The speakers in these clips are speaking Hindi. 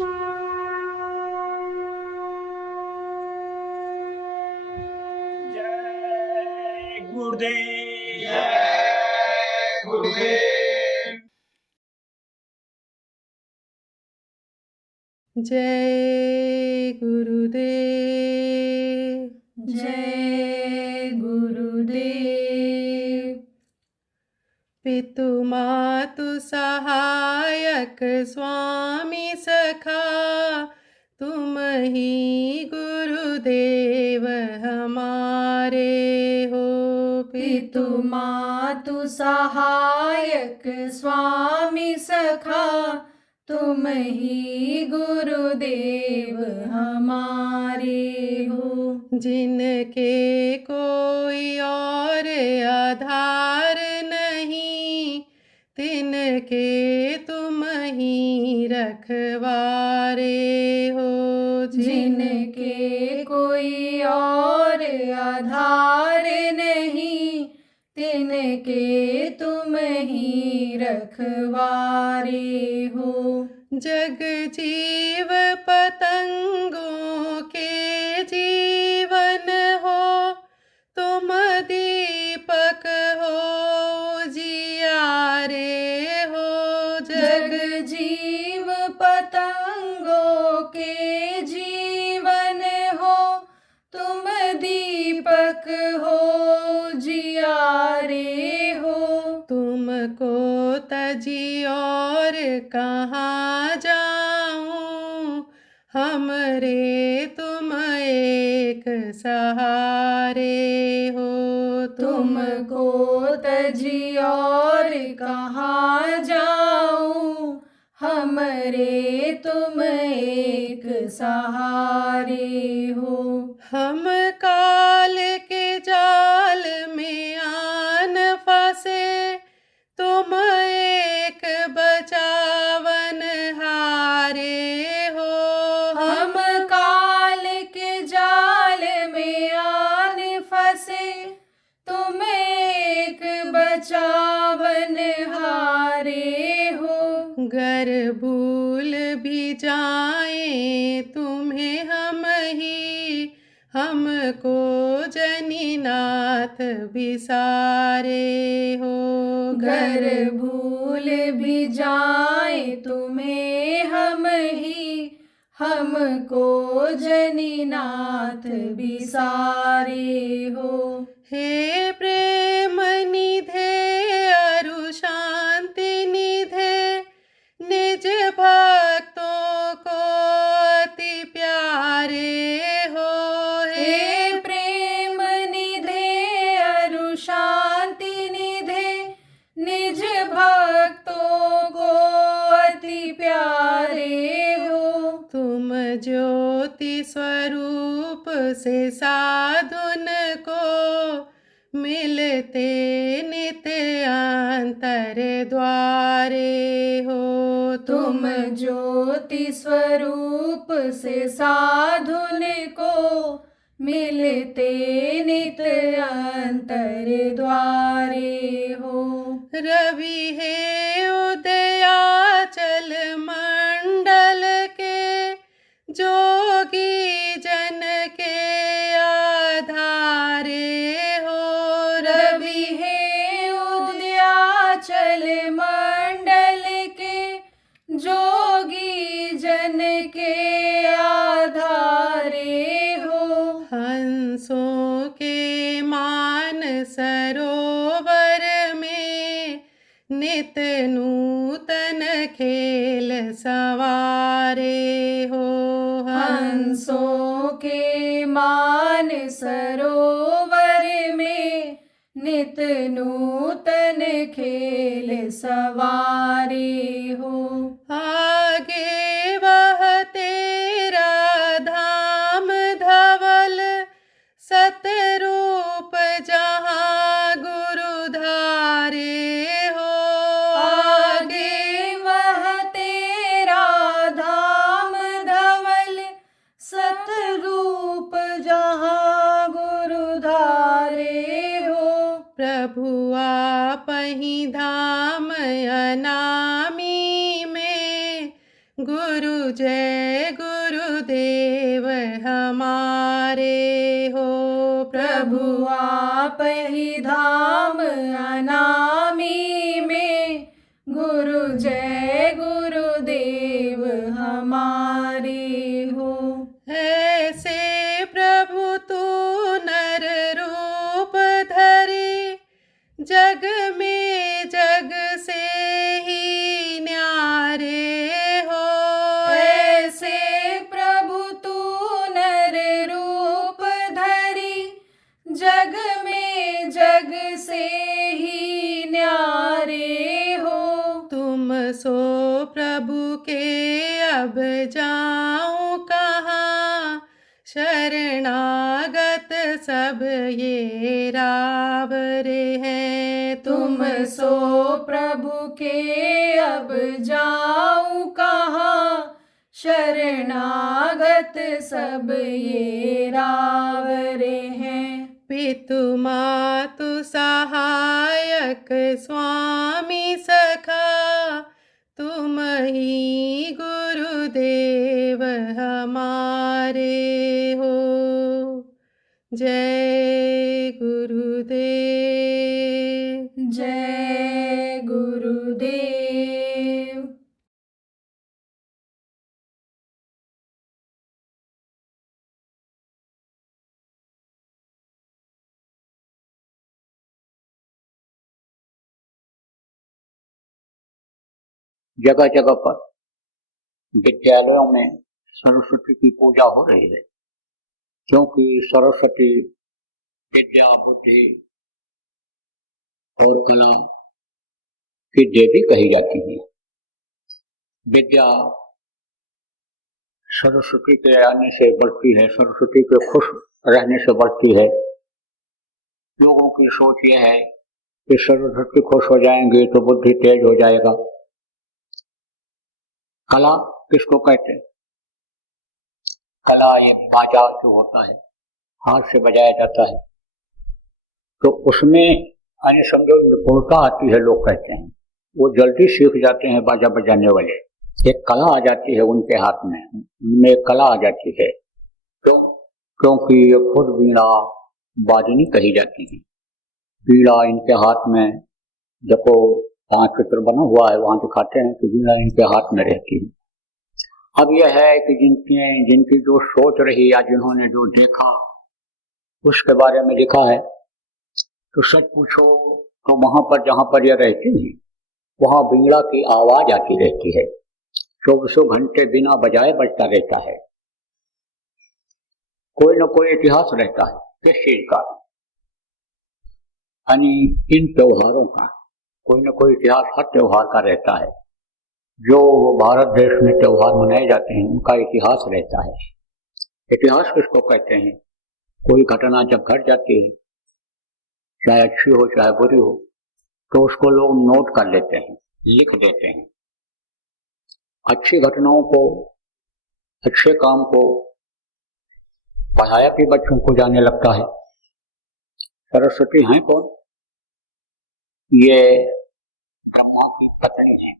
जय गुरुदेव। जय गुरुदेव। जय गुरुदेव। जय गुरुदेव। पितु मातु सहायक स्वामी सखा, तुम ही गुरुदेव हमारे हो। पितु मातु सहायक स्वामी सखा, तुम ही गुरुदेव हमारे हो। जिनके कोई और आधार नहीं, तिनके तुम ही रखवारे हो। जिनके कोई और आधार नहीं, तिनके तुम ही रखवारे हो। जग जीव पतंगों के जीवन हो, तुम दीपक हो जियारे हो। जग जीव पतंगों के जीवन हो, तुम दीपक हो जियारे हो। तुमको तजी और कहाँ जाऊं, हमरे तुम एक सहारे हो। तुमको तजी और कहाँ जाऊं, हमरे तुम एक सहारे हो। हम काल के जाल में आन फंसे, तुम एक बचावन हारे हो। हम काल के जाल में आन फंसे, तुम एक बचावन हारे हो। गर भूल भी जाएं तुम्हें हम ही, हमको जनीनाथ बिसारे हो। गर भूल भी जाए तुम्हें हम ही, हमको जनीनाथ बिसारे हो। हे प्रेम निधे अरु शांति निधे, निज भक्तों को अति प्यारे हो। हे प्रेम निधे अरु शांति निधे, निज भक्तों को अति प्यारे हो। तुम ज्योति स्वरूप से साधुन को, मिलते नित्य अंतर द्वारे हो। तुम ज्योति स्वरूप से साधुन को, मिलते नित अंतर द्वारे हो। रवि है उदयाचल मंडल के, जोगी जन के आधारे हो। रवि है उदयाचल मंडल के, जोगी जन के आधारे हो। हंसों के मान सरोवर में, नित नूतन खेल सवारे हो। हंसों के मान सरोवर में, नित नूतन खेल सवारे हो। आगे वह तेरा धाम धवल, सतरूप जहाँ गुरुधारे हो। आगे वह तेरा धाम धवल, सतरूप जहाँ गुरुधारे हो। प्रभु आप ही धाम अनाथ जय गुरुदेव हमारे हो। प्रभु आप ही धाम अनामी में, गुरु जय गुरुदेव हमारे हो। ऐसे प्रभु तू नर रूप धरे, जग में जग से ही न्यारे हो। ऐसे प्रभु तू नर रूप धरी, जग में जग से ही न्यारे हो। तुम सो प्रभु के अब जाऊं कहाँ, शरणागत सब ये रावरे हैं। तुम सो प्रभु के अब जाऊं कहाँ, शरणागत सब ये रावरे हैं। पितु मातु सहायक स्वामी सखा, तुम ही गुरुदेव हमारे हो। जय गुरुदेव। जय गुरुदेव। जगह जगह पर विद्यालयों में सरस्वती की पूजा हो रही है, क्योंकि सरस्वती विद्या, बुद्धि और कला की देवी कही जाती है। विद्या सरस्वती के आने से बढ़ती है, सरस्वती के खुश रहने से बढ़ती है। लोगों की सोच यह है कि सरस्वती खुश हो जाएंगे तो बुद्धि तेज हो जाएगा। कला किसको कहते हैं? कला एक बाजा जो होता है, हाथ से बजाया जाता है, तो उसमें यानी समझो निपुणता आती है। लोग कहते हैं वो जल्दी सीख जाते हैं बाजा बजाने वाले। एक कला आ जाती है उनके हाथ में, उनमें एक कला आ जाती है। क्योंकि ये खुद वीणा वादनी कही जाती है। वीणा इनके हाथ में, देखो 5 चित्र बना हुआ है, वहां दिखाते हैं कि वीणा इनके हाथ में रहती है। अब यह है कि जिनकी जो सोच रही या जिन्होंने जो देखा उसके बारे में लिखा है, तो सच पूछो तो वहां पर जहां पर यह रहती है वहां वीणा की आवाज आती रहती है। 24 घंटे बिना बजाए बजता रहता है। कोई न कोई इतिहास रहता है किस चीज का, यानी इन त्योहारों का कोई न कोई इतिहास हर त्योहार का रहता है। जो भारत देश में त्योहार मनाए जाते हैं उनका इतिहास रहता है। इतिहास किसको कहते हैं? कोई घटना जब घट जाती है, चाहे अच्छी हो चाहे बुरी हो, तो उसको लोग नोट कर लेते हैं, लिख देते हैं। अच्छी घटनाओं को, अच्छे काम को पढ़ाया भी बच्चों को जाने लगता है। सरस्वती हैं कौन? ये ब्रह्मा की पत्नी है।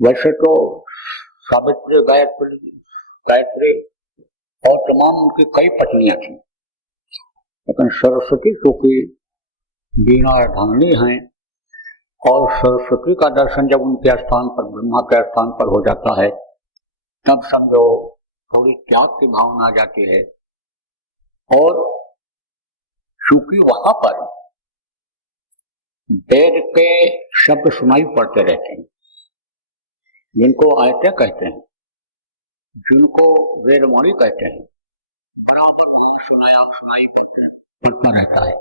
वैसे तो सावित्री, गायत्री और तमाम उनकी कई पत्नियां थी, लेकिन सरस्वती क्योंकि वीणा ढंगनी हैं, और सरस्वती का दर्शन जब उनके स्थान पर, ब्रह्मा के स्थान पर हो जाता है, तब समझो थोड़ी त्याग की भावना आ जाती है। और चूंकि वहां पर वेद के शब्द सुनाई पड़ते रहते हैं, जिनको आयतें कहते हैं, जिनको वेदवाणी कहते हैं, बराबर वहां सुनाई पड़ता रहता है।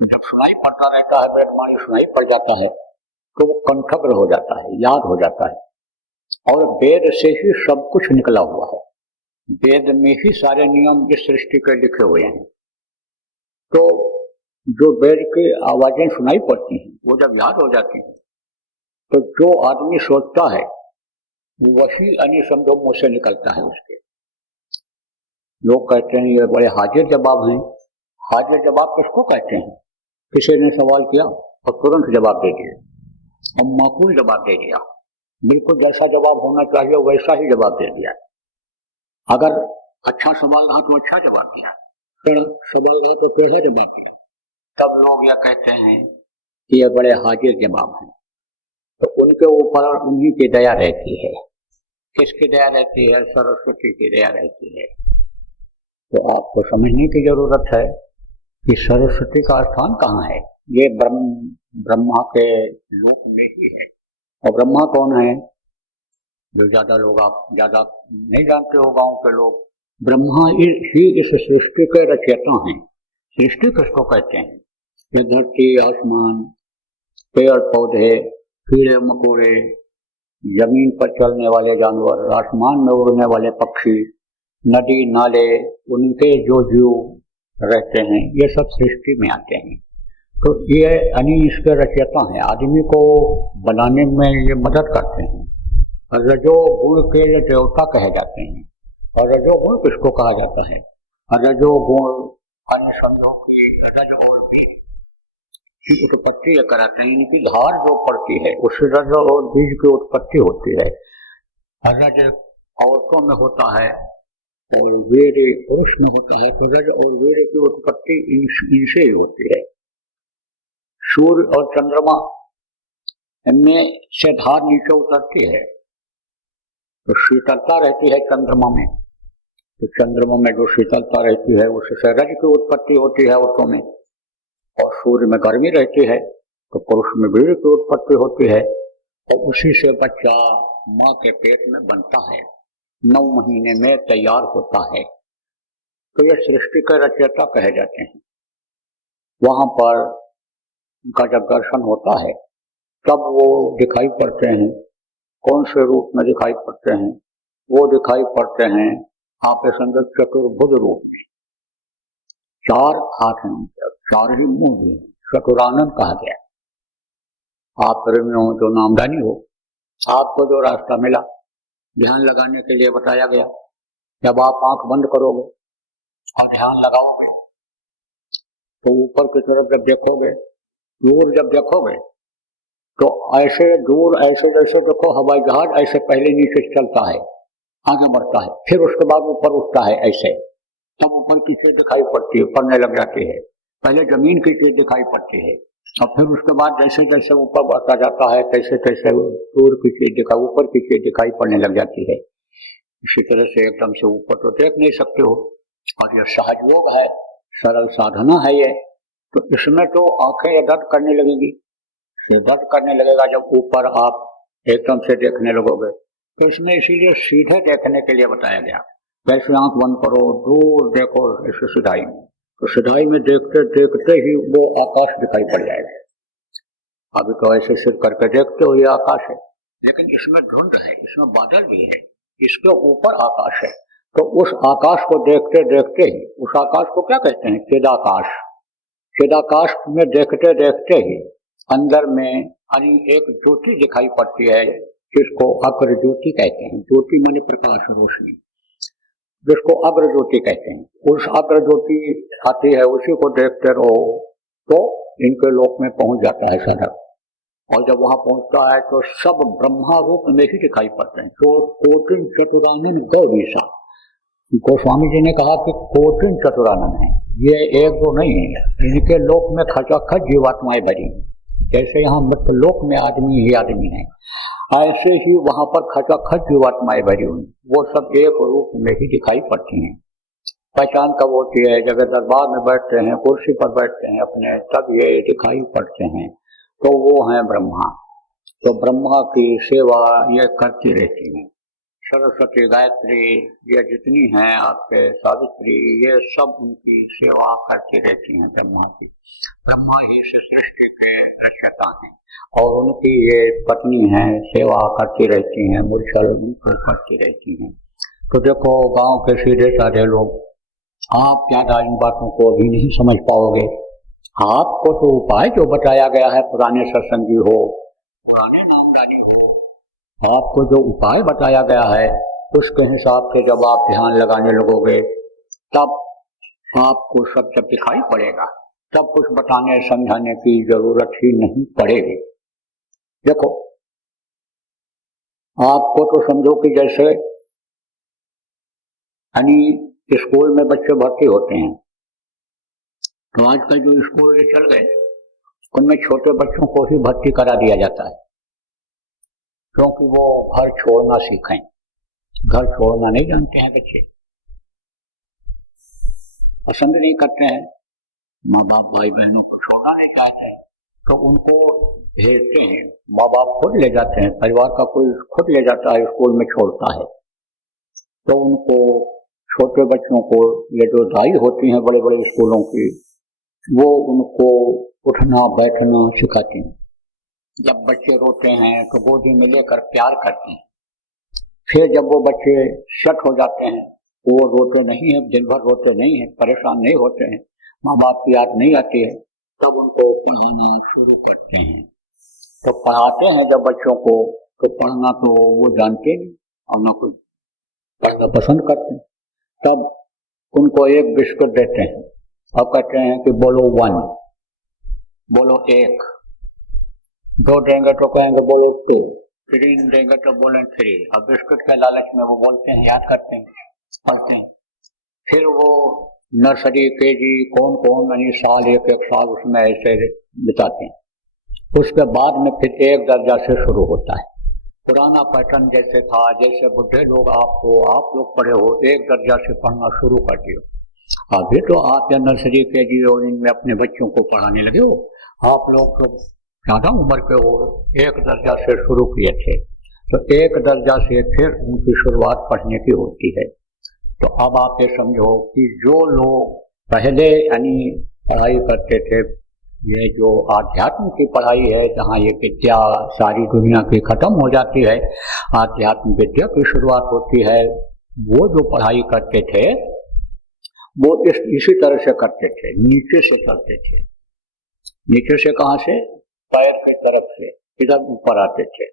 जब सुनाई पड़ता रहता है, वेदवाणी सुनाई पड़ जाता है, तो वो कंठग्र हो जाता है, याद हो जाता है। और वेद से ही सब कुछ निकला हुआ है। वेद में ही सारे नियम इस सृष्टि के लिखे हुए हैं। तो जो वेद की आवाजें सुनाई पड़ती हैं, वो जब याद हो जाती हैं, तो जो आदमी सोचता है वही अन्य शब्दों मुंह से निकलता है उसके। लोग कहते हैं ये बड़े हाजिर जवाब हैं। हाजिर जवाब किसको कहते हैं? किसी ने सवाल किया और तुरंत जवाब दे दिया और माकूल जवाब दे दिया, बिल्कुल जैसा जवाब होना चाहिए वैसा ही जवाब दे दिया। अगर अच्छा सवाल रहा तो अच्छा जवाब दिया, टेढ़ा सवाल रहा तो टेढ़ा जवाब दिया। तब लोग यह कहते हैं कि ये बड़े हाजिर जवाब हैं। तो उनके ऊपर उन्हीं की दया रहती है। किसकी दया रहती है? सरस्वती की दया रहती है। तो आपको समझने की जरूरत है कि सरस्वती का स्थान कहाँ है। ये ब्रह्मा के लोक में ही है। और ब्रह्मा कौन है? जो ज्यादा लोग आप ज्यादा नहीं जानते हो, गांव के लोग, ब्रह्मा ही इस सृष्टि के रचयिता हैं। सृष्टि किसको कहते हैं? ये धरती, आसमान, पेड़ पौधे, कीड़े मकोड़े, जमीन पर चलने वाले जानवर, आसमान में उड़ने वाले पक्षी, नदी नाले, उनके जो जीव रहते हैं, ये सब सृष्टि में आते हैं। तो ये इसके रचयिता हैं, आदमी को बनाने में ये मदद करते हैं। रजोगुण के ये देवता कहे जाते हैं। और रजोगुण किसको कहा जाता है? रजोगुण अन्य शब्दों की रज और बीज की उत्पत्ति कराते हैं। इनकी धार जो पड़ती है उससे रज और बीज की उत्पत्ति होती है। रज औरतों में होता है और वीर पुरुष में होता है। तो रज और वीर की उत्पत्ति इनसे ही होती है। सूर्य और चंद्रमा, इनमें से धार नीचे उतरती है तो शीतलता रहती है चंद्रमा में। तो चंद्रमा में जो शीतलता रहती है उससे रज की उत्पत्ति होती है औरतों में। और सूर्य में गर्मी रहती है तो पुरुष में वीर की उत्पत्ति होती है। और उसी से बच्चा माँ के पेट में बनता है, 9 महीने में तैयार होता है। तो ये सृष्टि के रचयिता कहे जाते हैं। वहां पर उनका जब दर्शन होता है तब वो दिखाई पड़ते हैं। कौन से रूप में दिखाई पड़ते हैं? वो दिखाई पड़ते हैं आप संगत चतुर्भुज रूप में। 4 हाथ हैं, 4 ही मुंह भी, चतुरानन कहा गया। आप प्रेमी हो तो नामदानी हो। आपको जो रास्ता मिला ध्यान लगाने के लिए बताया गया, जब आप आंख बंद करोगे और ध्यान लगाओगे तो ऊपर की तरफ जब देखोगे, दूर जब देखोगे तो ऐसे दूर, ऐसे जैसे देखो हवाई जहाज ऐसे पहले नीचे चलता है, आगे बढ़ता है, फिर उसके बाद ऊपर उठता है ऐसे। तब ऊपर की चीज दिखाई पड़ती है, पड़ने लग जाती है। पहले जमीन की चीज दिखाई पड़ती है और फिर उसके बाद जैसे जैसे ऊपर बढ़ता जाता है तैसे तैसे दूर की चीज दिखाई, ऊपर की चीज दिखाई पड़ने लग जाती है। इसी तरह से एकदम से ऊपर तो देख नहीं सकते हो। और यह सहज योग है, सरल साधना है ये। तो इसमें तो आंखें दर्द करने लगेगी, दर्द करने लगेगा जब ऊपर आप एकदम से देखने लगोगे। तो इसमें इसीलिए सीधे देखने के लिए बताया गया। वैसे आंख बंद करो, दूर देखो, इसे सिधाई में, तो सिधाई में देखते देखते ही वो आकाश दिखाई पड़ जाएगा। अभी तो ऐसे सिर करके देखते हो ये आकाश है, लेकिन इसमें धुंध है, इसमें बादल भी है, इसके ऊपर आकाश है। तो उस आकाश को देखते देखते ही, उस आकाश को क्या कहते हैं? चिदाकाश। चिदाकाश में देखते देखते ही अंदर में एक ज्योति दिखाई पड़ती है, जिसको अग्र ज्योति कहते हैं। ज्योति माने प्रकाश, रोशनी, जिसको अग्र ज्योति कहते हैं। उस अग्र ज्योति आती है, उसी को देखते रहो तो इनके लोक में पहुंच जाता है साधक। और जब वहां पहुंचता है तो सब ब्रह्मा रूप में ही दिखाई पड़ते हैं। तो कोटिन चतुरानन गौरीसा, गोस्वामी जी ने कहा कि कोटिन चतुरानन है, ये एक दो नहीं है। इनके लोक में खचाखच जीवात्माएं भरी, जैसे यहाँ मृत लोक में आदमी ही आदमी है, ऐसे ही वहां पर खचाखच जीवात्माएं भरी हुई, वो सब एक रूप में ही दिखाई पड़ती हैं। पहचान कब होती है? जब दरबार में बैठते हैं, कुर्सी पर बैठते हैं अपने, तब ये दिखाई पड़ते हैं। तो वो है ब्रह्मा। तो ब्रह्मा की सेवा ये करती रहती है। सरस्वती, गायत्री, ये जितनी हैं आपके, सावित्री, ये सब उनकी सेवा करती रहती हैं ब्रह्मा की। ब्रह्मा ही से सृष्टि के रचयिता हैं और उनकी ये पत्नी हैं, सेवा करती रहती हैं, मुरछल उनको करती रहती हैं। तो देखो गांव के सीधे साधे लोग, आप ज्यादा इन बातों को अभी नहीं समझ पाओगे। आपको तो उपाय जो बताया गया है, पुराने सत्संगी हो, पुराने नामदानी हो, आपको जो उपाय बताया गया है उसके हिसाब से जब आप ध्यान लगाने लगोगे तब आपको सब जब दिखाई पड़ेगा, तब कुछ बताने समझाने की जरूरत ही नहीं पड़ेगी। देखो आपको तो समझो कि जैसे यानी स्कूल में बच्चे भर्ती होते हैं, तो आजकल जो स्कूल चल गए उनमें छोटे बच्चों को ही भर्ती करा दिया जाता है, क्योंकि वो घर छोड़ना सीखें। घर छोड़ना नहीं जानते हैं बच्चे, पसंद नहीं करते हैं, माँ बाप भाई बहनों को छोड़ना नहीं चाहते हैं, तो उनको भेजते हैं। माँ बाप खुद ले जाते हैं, परिवार का कोई खुद ले जाता है, स्कूल में छोड़ता है। तो उनको छोटे बच्चों को ये जो दाई होती हैं बड़े बड़े स्कूलों की, वो उनको उठना बैठना सिखाती हैं। जब बच्चे रोते हैं तो गोदी में लेकर प्यार करते हैं। फिर जब वो बच्चे सेट हो जाते हैं, वो रोते नहीं हैं, दिन भर रोते नहीं हैं, परेशान नहीं होते हैं, माँ बाप की याद नहीं आती है, तब उनको पढ़ाना शुरू करते हैं। तो पढ़ाते हैं जब बच्चों को, तो पढ़ना तो वो जानते नहीं और ना कोई पढ़ना पसंद करते हैं। तब उनको एक बिस्कुट देते हैं और कहते हैं कि बोलो 1, बोलो 1, 2 देंगे तो कहेंगे बोलो 2, 3 देंगे तो बोलें 3। अब बिस्कुट के लालच में वो बोलते हैं, याद करते हैं, पढ़ते हैं। फिर वो नर्सरी केजी कौन यानी साल एक साल उसमें ऐसे बिताते हैं। उसके बाद में फिर 1 दर्जा से शुरू होता है। पुराना पैटर्न जैसे था, जैसे बुढ़े लोग आप लोग पढ़े हो, 1 दर्जा से पढ़ना शुरू कर दियो। अभी तो आप या नर्सरी केजी और इनमें अपने बच्चों को पढ़ाने लगे हो। आप लोग तो ज्यादा उम्र के हो, 1 दर्जा से शुरू किए थे, तो 1 दर्जा से फिर उनकी शुरुआत पढ़ने की होती है। तो अब आप ये समझो कि जो लोग पहले यानी पढ़ाई करते थे, ये जो आध्यात्म की पढ़ाई है, जहाँ ये विद्या सारी दुनिया की खत्म हो जाती है, आध्यात्म विद्या की शुरुआत होती है, वो जो पढ़ाई करते थे वो इसी तरह से करते थे, नीचे से करते थे। नीचे से कहाँ से? पैर की तरफ से इधर ऊपर आते थे।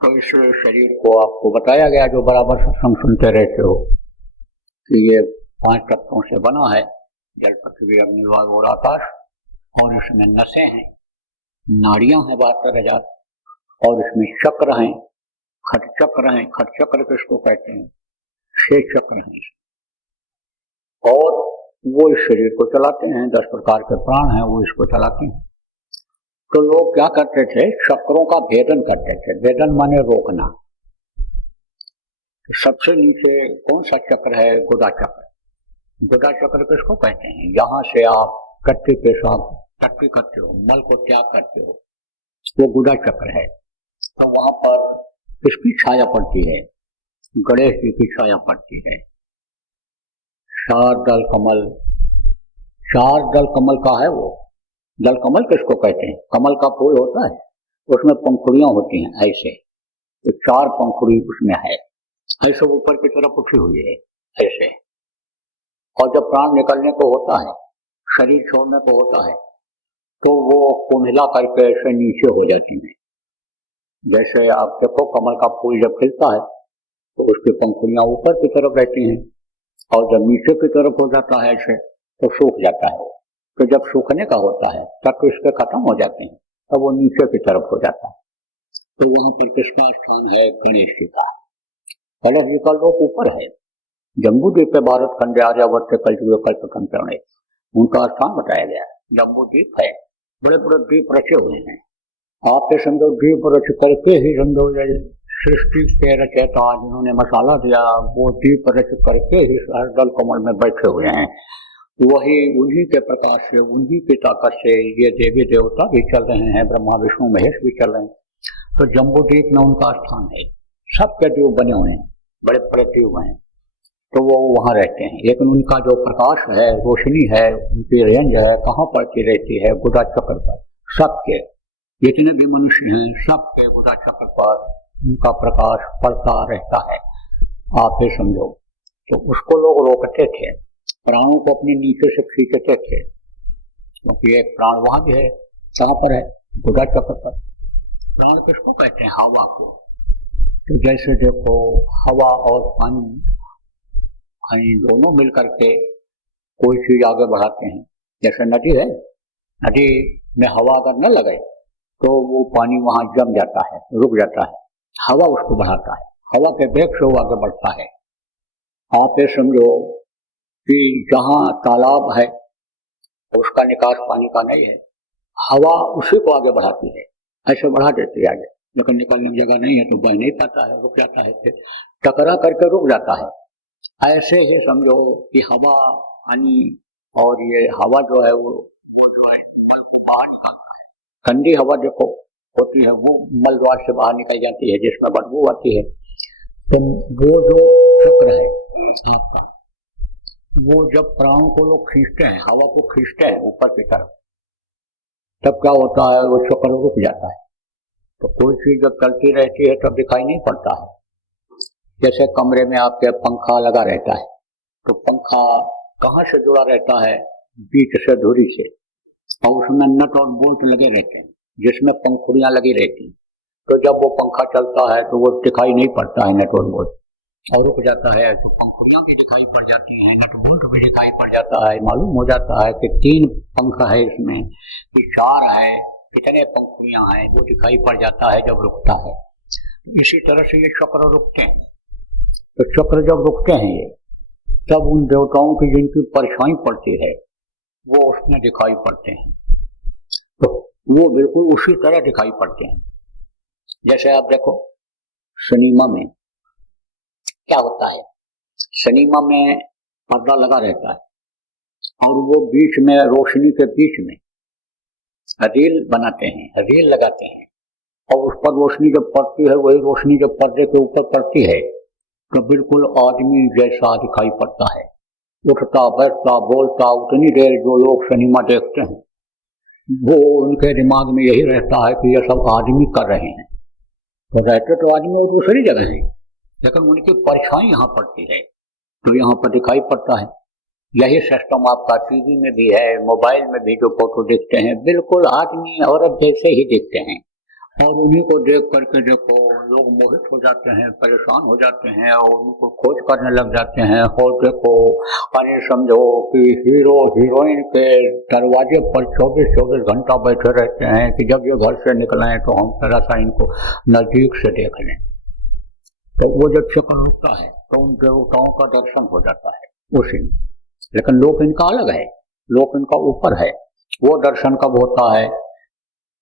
तो इस शरीर को आपको बताया गया, जो बराबर सत्संग सुनते रहते हो, कि ये 5 तत्वों से बना है, जल पृथ्वी अग्नि वायु और आकाश, और इसमें नसें हैं, नाड़ियां हैं 72,000, और इसमें चक्र हैं, खट चक्र हैं। खट चक्र किसको कहते हैं? 6 चक्र हैं, और वो इस शरीर को चलाते हैं। 10 प्रकार के प्राण हैं, वो इसको चलाते हैं। तो लोग क्या करते थे? चक्रों का भेदन करते थे। भेदन माने रोकना। सबसे नीचे कौन सा चक्र है? गुदा चक्र। गुदा चक्र किसको कहते हैं? यहाँ से आप टट्टी पेशाब टट्टी करते हो, मल को त्याग करते हो, वो गुदा चक्र है। तो वहां पर किसकी छाया पड़ती है? गणेश जी की छाया पड़ती है। 4 दल कमल, 4 दल कमल का है वो। दल कमल किसको कहते हैं? कमल का फूल होता है, उसमें पंखुड़ियां होती हैं ऐसे, तो 4 पंखुड़ी उसमें है, ऐसे ऊपर की तरफ उठी हुई है ऐसे। और जब प्राण निकलने को होता है, शरीर छोड़ने को होता है, तो वो कुंडला करके ऐसे नीचे हो जाती है। जैसे आप देखो कमल का फूल जब खिलता है तो उसकी पंखुड़ियां ऊपर की तरफ रहती हैं, और जब नीचे की तरफ हो जाता है ऐसे तो सूख जाता है। तो जब सूखने का होता है तब तो इसके खत्म हो जाते हैं, तब वो नीचे की तरफ हो जाता है। तो वहां पर किसका स्थान है? गणेश जी का। गणेश जी का लोक ऊपर है, जम्बू द्वीप पे भारत खंड आर्यावर्त कलयुग कल्पकंचरण, उनका स्थान बताया गया। जम्बू द्वीप है, बड़े बड़े द्वीप रचे हुए हैं। आप ये समझो द्वीप रच करके ही समझो सृष्टि के रचयिता जिन्होंने मसाला दिया, वो द्वीप रच करके ही दल कमल में बैठे हुए हैं। वही उन्हीं के प्रकाश से, उन्हीं की ताकत से ये देवी देवता भी चल रहे हैं, ब्रह्मा विष्णु महेश भी चल रहे हैं। तो जम्बू द्वीप में उनका स्थान है। सबके द्वीप बने हुए हैं, बड़े बड़े द्वीप हैं, तो वो वहाँ रहते हैं। लेकिन उनका जो प्रकाश है, रोशनी है, उनकी रेंज है, कहाँ पड़ती रहती है? गुदा चक्र पर। सबके जितने भी मनुष्य हैं, सबके गुदा चक्र पर उनका प्रकाश पड़ता रहता है। आप ये समझो। तो उसको लोग रोकते थे, प्राणों को अपने नीचे से खींचते थे, क्योंकि एक प्राण वहां भी है। कहाँ पर है? गुदा चक्र पर। प्राण किसको कहते हैं? हवा को। तो जैसे देखो हवा और पानी दोनों मिलकर के कोई चीज आगे बढ़ाते हैं। जैसे नदी है, नदी में हवा अगर न लगे तो वो पानी वहां जम जाता है, रुक जाता है। हवा उसको बढ़ाता है, हवा के वेग से वो आगे बढ़ता है। आप ये समझो कि जहाँ तालाब है उसका निकास पानी का नहीं है, हवा उसी को आगे बढ़ाती है, ऐसे बढ़ा देती है आगे, लेकिन निकलने की जगह नहीं है तो बह नहीं पाता है, रुक जाता है, फिर टकरा करके रुक जाता है। ऐसे ही समझो कि हवा पानी और ये हवा जो है वो जो है बाहर निकालता है। ठंडी हवा देखो होती है वो मल द्वार से बाहर निकल जाती है जिसमें बदबू आती है। तो वो जो चक्र है आपका, वो जब प्राणों को लोग खींचते हैं, हवा को खींचते हैं ऊपर की तरफ, तब क्या होता है, वो चक्र रुक जाता है। तो कोई चीज जब चलती रहती है तब दिखाई नहीं पड़ता है। जैसे कमरे में आपके पंखा लगा रहता है, तो पंखा कहाँ से जुड़ा रहता है, बीच से धुरी से, और उसमें नट और बोल्ट लगे रहते हैं जिसमें पंखुड़ियां लगी रहती हैं। तो जब वो पंखा चलता है तो वो दिखाई नहीं पड़ता है नट और बोल्ट, और रुक जाता है तो पंखुड़ियां भी दिखाई पड़ जाती हैं, नट बोल्ट भी दिखाई पड़ जाता है। मालूम हो जाता है कि 3 पंखा है इसमें, कि 4 है, कितने पंखुड़ियां हैं, वो दिखाई पड़ जाता है जब रुकता है। इसी तरह से ये चक्र रुकते हैं। तो चक्र जब रुकते हैं ये, तब उन देवताओं की जिनकी परछाई पड़ती है वो उसमें दिखाई पड़ते हैं। तो वो बिल्कुल उसी तरह दिखाई पड़ते हैं। जैसे आप देखो सिनेमा में क्या होता है, सिनेमा में पर्दा लगा रहता है और वो बीच में, रोशनी के बीच में रील बनाते हैं, रील लगाते हैं, और उस पर रोशनी जब पड़ती है, वही रोशनी जब पर्दे के ऊपर पड़ती है तो बिल्कुल आदमी जैसा दिखाई पड़ता है, उठता बैठता बोलता। उतनी देर जो लोग सिनेमा देखते हैं वो उनके दिमाग में यही रहता है कि ये सब आदमी कर रहे हैं। तो रहते तो आदमी वो दूसरी जगह है, लेकिन उनकी परछाई यहाँ पड़ती है तो यहाँ पर दिखाई पड़ता है। यही सिस्टम आपका टीवी में भी है, मोबाइल में भी जो फोटो देखते हैं बिल्कुल आदमी औरत जैसे ही दिखते हैं, और उन्हीं को देख करके देखो लोग मोहित हो जाते हैं, परेशान हो जाते हैं और उनको खोज करने लग जाते हैं। और देखो अरे समझो कि हीरो हीरोइन के दरवाजे पर 24-24 घंटा बैठे रहते हैं कि जब ये घर से निकले तो हम थोड़ा सा इनको नजदीक से देख लें। तो वो जब चक्र होता है तो उन देवताओं का दर्शन हो जाता है उसी में। लेकिन लोक इनका अलग है, लोक इनका ऊपर है। वो दर्शन कब होता है,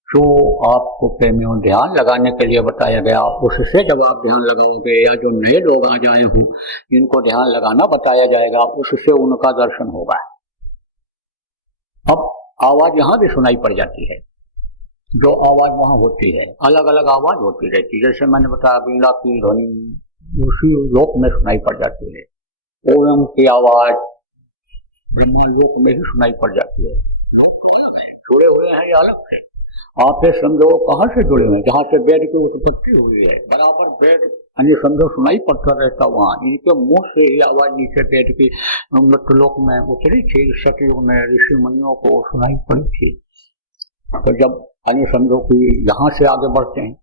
जो आपको प्रेमियों ध्यान लगाने के लिए बताया गया, उससे जब आप ध्यान लगाओगे, या जो नए लोग आ जाए हों जिनको ध्यान लगाना बताया जाएगा, उससे उनका दर्शन होगा। अब आवाज यहाँ भी सुनाई पड़ जाती है, जो आवाज वहां होती है अलग अलग आवाज होती रहती है। जैसे मैंने बताया वीणा की ध्वनि उसी लोक में सुनाई पड़ जाती है, ओम की आवाज ब्रह्मा लोक में ही सुनाई पड़ जाती है। जुड़े हुए हैं या अलग है, आप ये समझो कहाँ से जुड़े हुए हैं, जहाँ से वेद की उत्पत्ति हुई है बराबर वेद अन्य समझो सुनाई पड़ता रहता वहाँ। इनके मुंह से ही आवाज नीचे वेद की मृत्युलोक में उतरी थी, सतयुग में ऋषि मुनियों को सुनाई पड़ी थी। तो जब अन्य समझो कि यहाँ से आगे बढ़ते हैं,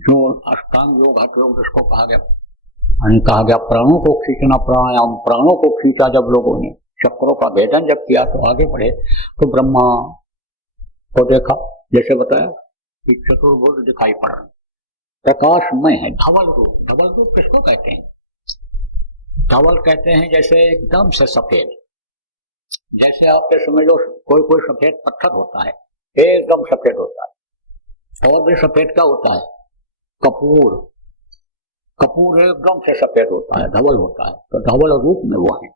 जो अष्टांग योग हठ योग जिसको कहा गया प्राणों को खींचना, प्राणायाम प्राणों को खींचा जब लोगों ने, चक्रों का भेदन जब किया तो आगे बढ़े। तो ब्रह्मा को देखा, जैसे बताया कि चतुर्भुज दिखाई पड़ा, प्रकाशमय है, धवल रूप। धवल रूप किसको कहते हैं, धवल कहते हैं जैसे एकदम से सफेद। जैसे आपके समझो कोई कोई सफेद पत्थर होता है, एकदम सफेद होता है। और भी सफेद क्या होता है, कपूर। कपूर एकदम से सफेद होता है, धवल होता है। तो धवल रूप में वो है,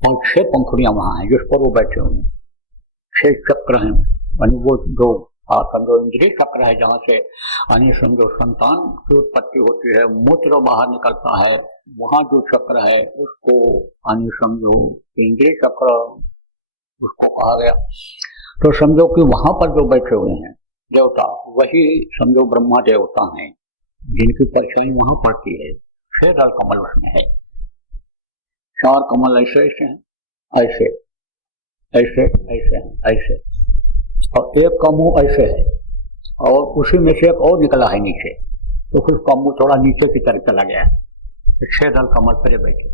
और 6 पंखुड़ियां वहां हैं जिस पर वो बैठे हुए हैं, 6 चक्र हैं। वो जो समझो इंद्रिय चक्र है, जहाँ से यानी समझो संतान की उत्पत्ति होती है, मूत्र बाहर निकलता है, वहां जो चक्र है उसको यानी समझो इंद्रिय चक्र उसको कहा गया। तो समझो कि वहां पर जो बैठे हुए हैं देवता, वही समझो ब्रह्मा देवता हैं जिनकी परछाई वहां पड़ती है। 6 दल कमल उसमें है, 4 कमल ऐसे ऐसे हैं, ऐसे ऐसे ऐसे ऐसे, और एक का मुंह ऐसे है, और उसी में से एक और निकला है नीचे, तो फिर उसका मुंह थोड़ा नीचे की तरफ चला गया है। 6 दल कमल पर बैठे,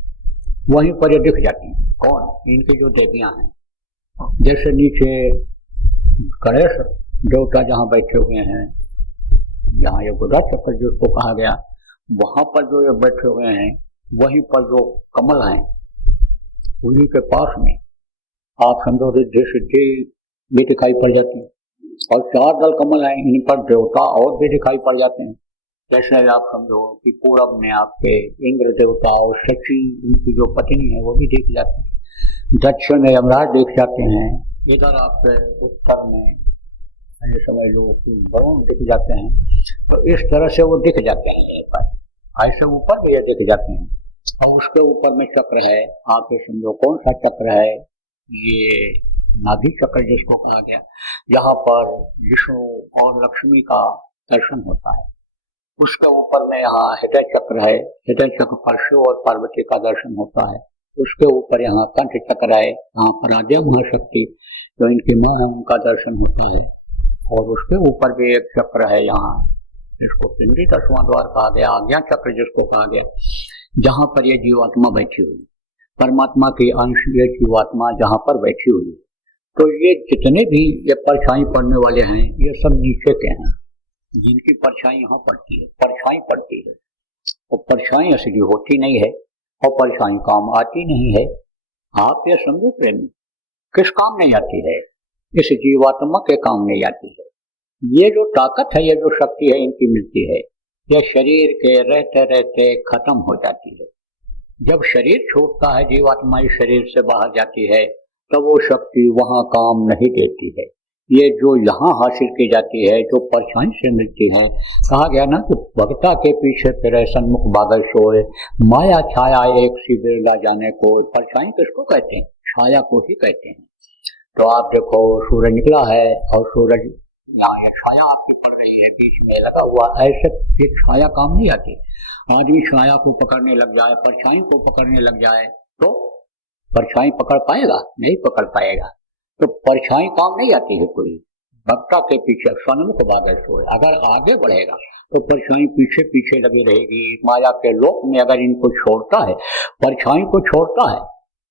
वहीं पर ये दिख जाती हैं। कौन, इनकी जो देवियां हैं। जैसे नीचे गणेश देवता जहाँ बैठे हुए हैं, यहाँ ये गुदा चक्र जिसको कहा गया, वहां पर जो ये बैठे हुए हैं, वहीं पर जो कमल हैं उन्हीं के पास में आप समझो रिद्धि सिद्धि भी दिखाई पड़ जाती है, और 4 दल कमल हैं, इन पर देवता और भी दिखाई पड़ जाते हैं। जैसे आप समझो कि पूरब में आपके इंद्र देवता और शची उनकी जो पत्नी है वो भी दिख जाते हैं, दक्षिण में यमराज दिख जाते हैं, इधर आपके उत्तर में समझ लो कि वरुण दिख जाते हैं। तो इस तरह से वो दिख जाते हैं पर, ऐसे ऊपर भी ये दिख जाते हैं। और उसके ऊपर में चक्र है, आप ये समझो कौन सा चक्र है, ये नाभि चक्र जिसको कहा गया, यहाँ पर विष्णु और लक्ष्मी का दर्शन होता है। उसके ऊपर में यहाँ हृदय चक्र है, हृदय चक्र पर शिव और पार्वती का दर्शन होता है। उसके ऊपर यहाँ कंठ चक्र है, यहाँ पर आद्या महाशक्ति जो इनकी माँ है उनका दर्शन होता है। और उसके ऊपर भी एक चक्र है यहाँ, जिसको पिंडी 10वां द्वार कहा गया, आज्ञा चक्र जिसको कहा गया, जहाँ पर ये जीवात्मा बैठी हुई, परमात्मा की अंश ये जीवात्मा जहाँ पर बैठी हुई। तो ये जितने भी ये परछाई पड़ने वाले हैं, ये सब नीचे के हैं, जिनकी परछाई यहाँ पड़ती है, परछाई पड़ती है। और परछाई असली होती नहीं है, और परछाई काम आती नहीं है। आप ये समझो प्रेम, किस काम नहीं आती है, इस जीवात्मा के काम नहीं आती है। ये जो ताकत है, ये जो शक्ति है इनकी मिलती है, यह शरीर के रहते रहते खत्म हो जाती है। जब शरीर छूटता है, जीवात्मा इस शरीर से बाहर जाती है, तो वो शक्ति वहां काम नहीं देती है। ये जो यहाँ हासिल की जाती है, जो परछाई से मिलती है, कहा गया ना कि भक्ता के पीछे फिरे सन्मुख बादल सोए, माया छाया एक सी बिरला जाने को। परछाई किसको कहते हैं? छाया को ही कहते हैं। तो आप देखो सूरज निकला है और सूरज यहाँ छाया आपकी पड़ रही है, बीच में लगा हुआ, ऐसे ये छाया काम नहीं आती। आदमी छाया को पकड़ने लग जाए, परछाई को पकड़ने लग जाए, तो परछाई पकड़ पाएगा? नहीं पकड़ पाएगा। तो परछाई काम नहीं आती है कोई। भक्ता के पीछे सन्मुख बादल सोए, अगर आगे बढ़ेगा तो परछाई पीछे पीछे लगी रहेगी। माया के लोक में अगर इनको छोड़ता है, परछाई को छोड़ता है,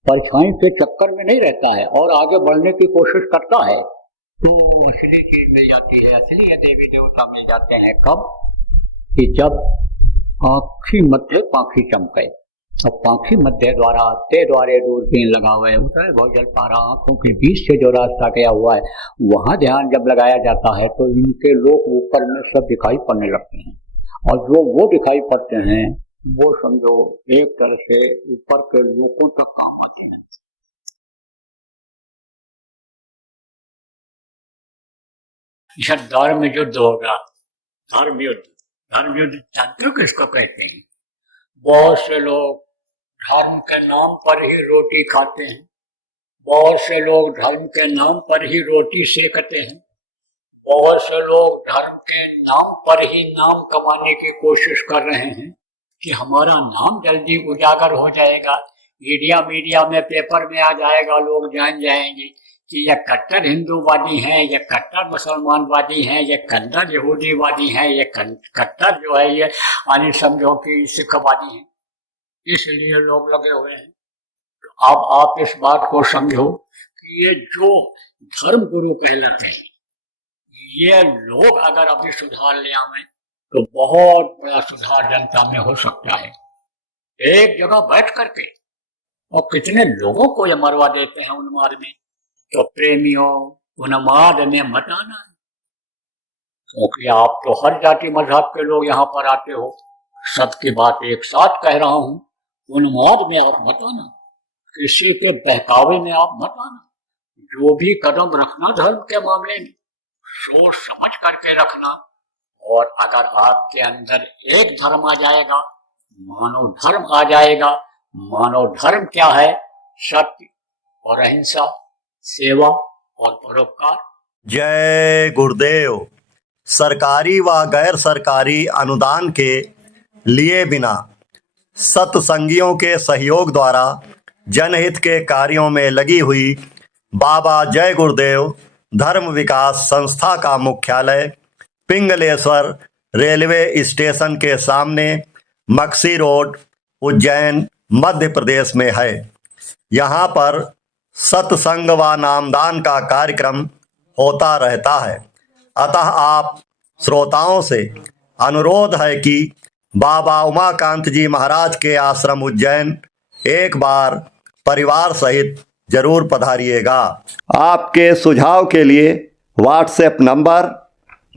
परछाई के चक्कर में नहीं रहता है और आगे बढ़ने की कोशिश करता है, तो असली चीज मिल जाती है, असली देवी देवता मिल जाते हैं। कब? कि जब आँखी मध्य पाखी चमके, और पाखी मध्य द्वारा ते द्वारे दूरबीन लगा हुआ है, उतर बहुत जल पा रहा, आंखों के बीच से जो रास्ता गया हुआ है, वहां ध्यान जब लगाया जाता है तो इनके लोग ऊपर में सब दिखाई पड़ने लगते हैं। और जो वो दिखाई पड़ते हैं, वो समझो एक तरह से ऊपर के लोगों तक काम आते हैं। यह धर्म युद्ध होगा, धर्म युद्ध। धर्म युद्ध जानते हो किसको कहते हैं? बहुत से लोग धर्म के नाम पर ही रोटी खाते हैं, बहुत से लोग धर्म के नाम पर ही रोटी सेकते हैं, बहुत से लोग धर्म के नाम पर ही नाम कमाने की कोशिश कर रहे हैं कि हमारा नाम जल्दी उजागर हो जाएगा, मीडिया में पेपर में आ जाएगा, लोग जान जाएंगे कि ये कट्टर हिंदूवादी हैं, ये कट्टर मुसलमानवादी हैं, ये कट्टर यहूदीवादी हैं, ये कट्टर जो है ये आने समझो कि सिखवादी हैं। इसलिए लोग लगे हुए हैं। तो अब आप इस बात को समझो कि ये जो धर्म गुरु कहलाते हैं, ये लोग अगर अभी सुधार ले आए तो बहुत बड़ा सुधार जनता में हो सकता है। एक जगह बैठ करके और कितने लोगों को ये मरवा देते हैं उन्माद में। तो प्रेमियों, उन्माद में मत आना, क्योंकि आप तो हर जाति मजहब के लोग यहाँ पर आते हो। सबकी बात एक साथ कह रहा हूँ, उन्माद में आप मत आना, किसी के बहकावे में आप मत आना। जो भी कदम रखना धर्म के मामले में, सोच समझ करके रखना। और अगर आपके अंदर एक धर्म आ जाएगा, मानव धर्म आ जाएगा। मानव धर्म क्या है? सत्य और अहिंसा, सेवा और परोपकार। जय गुरुदेव। सरकारी व गैर सरकारी अनुदान के लिए बिना सत्संगियों के सहयोग द्वारा जनहित के कार्यों में लगी हुई बाबा जय गुरुदेव धर्म विकास संस्था का मुख्यालय पिंगलेश्वर रेलवे स्टेशन के सामने मक्सी रोड, उज्जैन, मध्य प्रदेश में है। यहाँ पर सत्संग व नामदान का कार्यक्रम होता रहता है। अतः आप श्रोताओं से अनुरोध है कि बाबा उमाकांत जी महाराज के आश्रम उज्जैन एक बार परिवार सहित जरूर पधारिएगा। आपके सुझाव के लिए व्हाट्सएप नंबर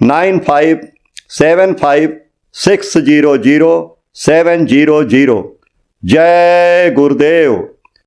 9575600700। जय गुरुदेव।